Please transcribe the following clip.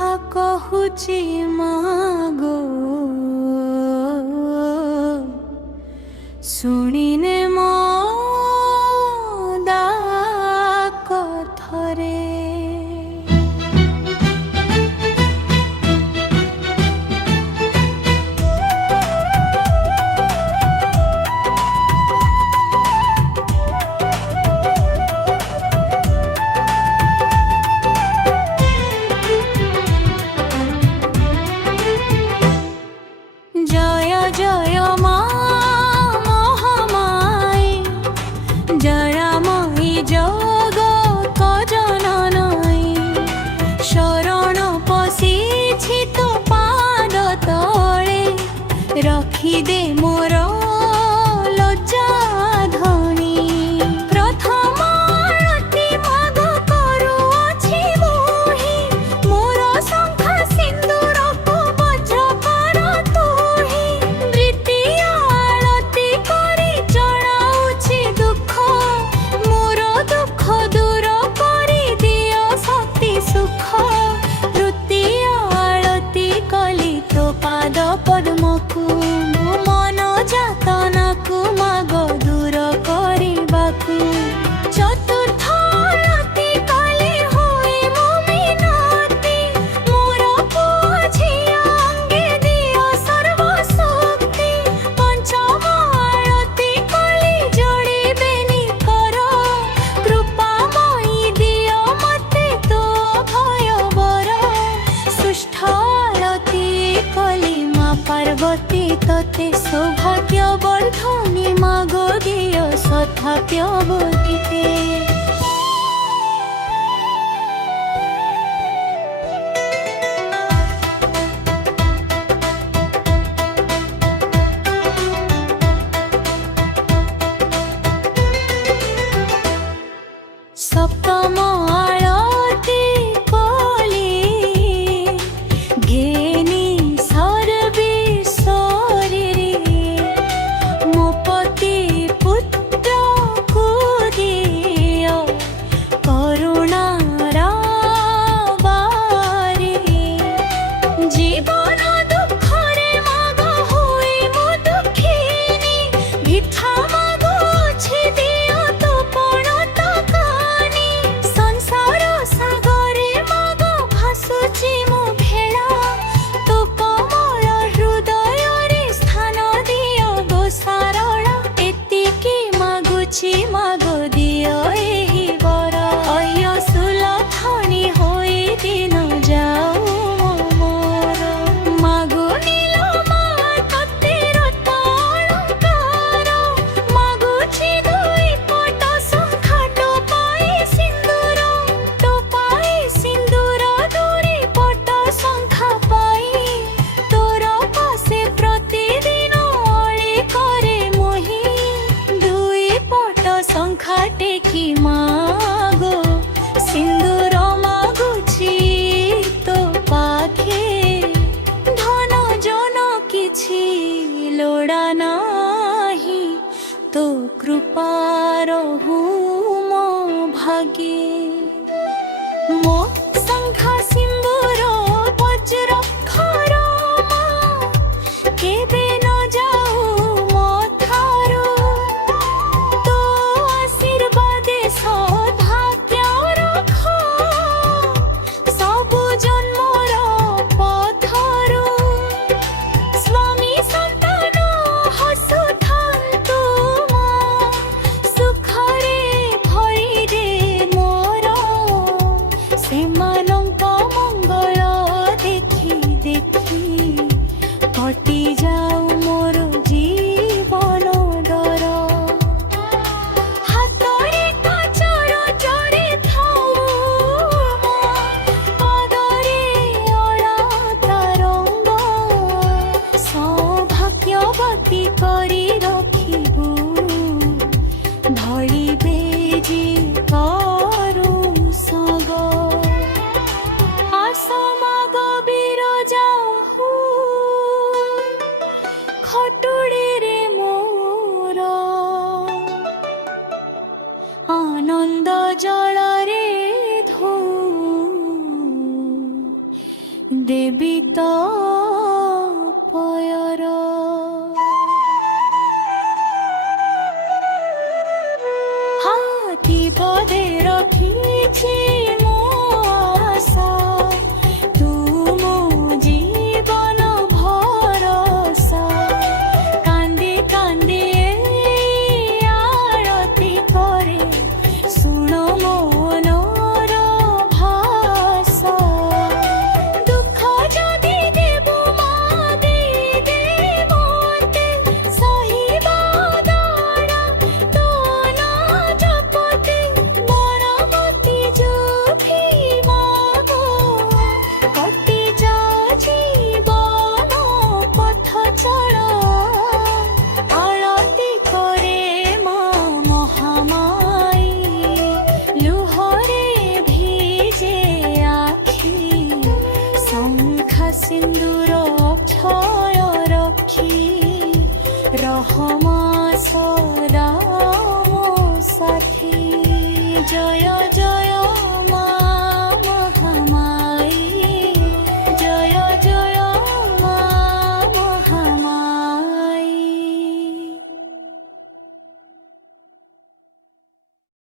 କଥା କହୁଛି ମାଗୋ ଶୁଣିନେ ମୋ ଡାକ ଥରେ। জয় জয় মা মহামায়ে জয়াময়ী জগৎ জননী শরণ পশিছি তো পাদ তলে রখি দে মোর লজ্জা ধ্বনি। প্রথম আরতি মাগ করুଅছি মোহি মোর শঙ্খ সিন্দুরকু বজ্র কর তুহি। দ্বিতীয় আরতি করি জଣାଉଛି দুঃখ মোর দুঃখ দূর করি দিও শক্তি সুখ। তৃতীয় আরতি কলি তো পাদ পদ্মকু মন যাতনাকু মাগ দূর করিবাকু। চতুর্থ আরতি কলি হোই মো মিনতি মোর পুଅ ଝିଅ ଅଙ୍ଗେ ଦିଅ ସର୍ବଶକ୍ତି। ପଞ୍ଚମ ଆଳତି କଲି ଯୋଡ଼ିବେନି କର କୃପାମୟୀ ଦିଅ ମତେ ତୋ ଭୟ ବର। ଷଷ୍ଠ ଆଳତି କଲି ମା ପାର୍ବତୀ ତତେ ସୌଭାଗ୍ୟ ବର୍ଦ୍ଧନୀ ମାଗ ଦିଅ ସଥାପ୍ୟ ବୋଧିତେ। সপ্তম আরতি কলি ঘেনি সর্বেশ্বরী মো পতি পুত্রকু দিও করুণার বারি। জীবন দুঃখরে মাগ হোই মো দুঃখিনী ভিক্ষা মাগুছি দিও তো পণত কানি। সংসার সাগরে মাগ ভাসুছি মো ভেড়া তো কমল হৃদୟରେ স্থান দিও গো সারଳା। এতিকি মাগুছি মাগ দিও ଏହି ବର। ଅୟସୁଲ ଧଣୀ ହୋଇ ଦିନ ଯାଉ ମୋର ମାଗୁ ନୀଳ ମା ତତେ ରତ୍ନ ଅଳଙ୍କାର। ମାଗୁଛି ଦୁଇ ପଟ ଶଙ୍ଖ ଟୋପାଏ ସିନ୍ଦୁର ଟୋପାଏ ସିନ୍ଦୁର ଦୁରି ପଟ দেবী তপয়র। হাতি পদে রখিছি মো আশা, তুম জীবন ভরসা। কান্দি কান্দি এই আরতি করে, শুণ মনোর ভাষা। দুঃখ যদি দেব মা দে মতে, সহিবা দাঁড়া তো না জপতে। বনবতী জুফি মাগো, কটি যা জীবন পথ চল। আরতি করে মা মহামাই, লুহরে ভিজে আখি। শঙ্খ সিন্দুর অক্ষয় রক্ষী, রহমা সদা মো সাথী। জয় জয়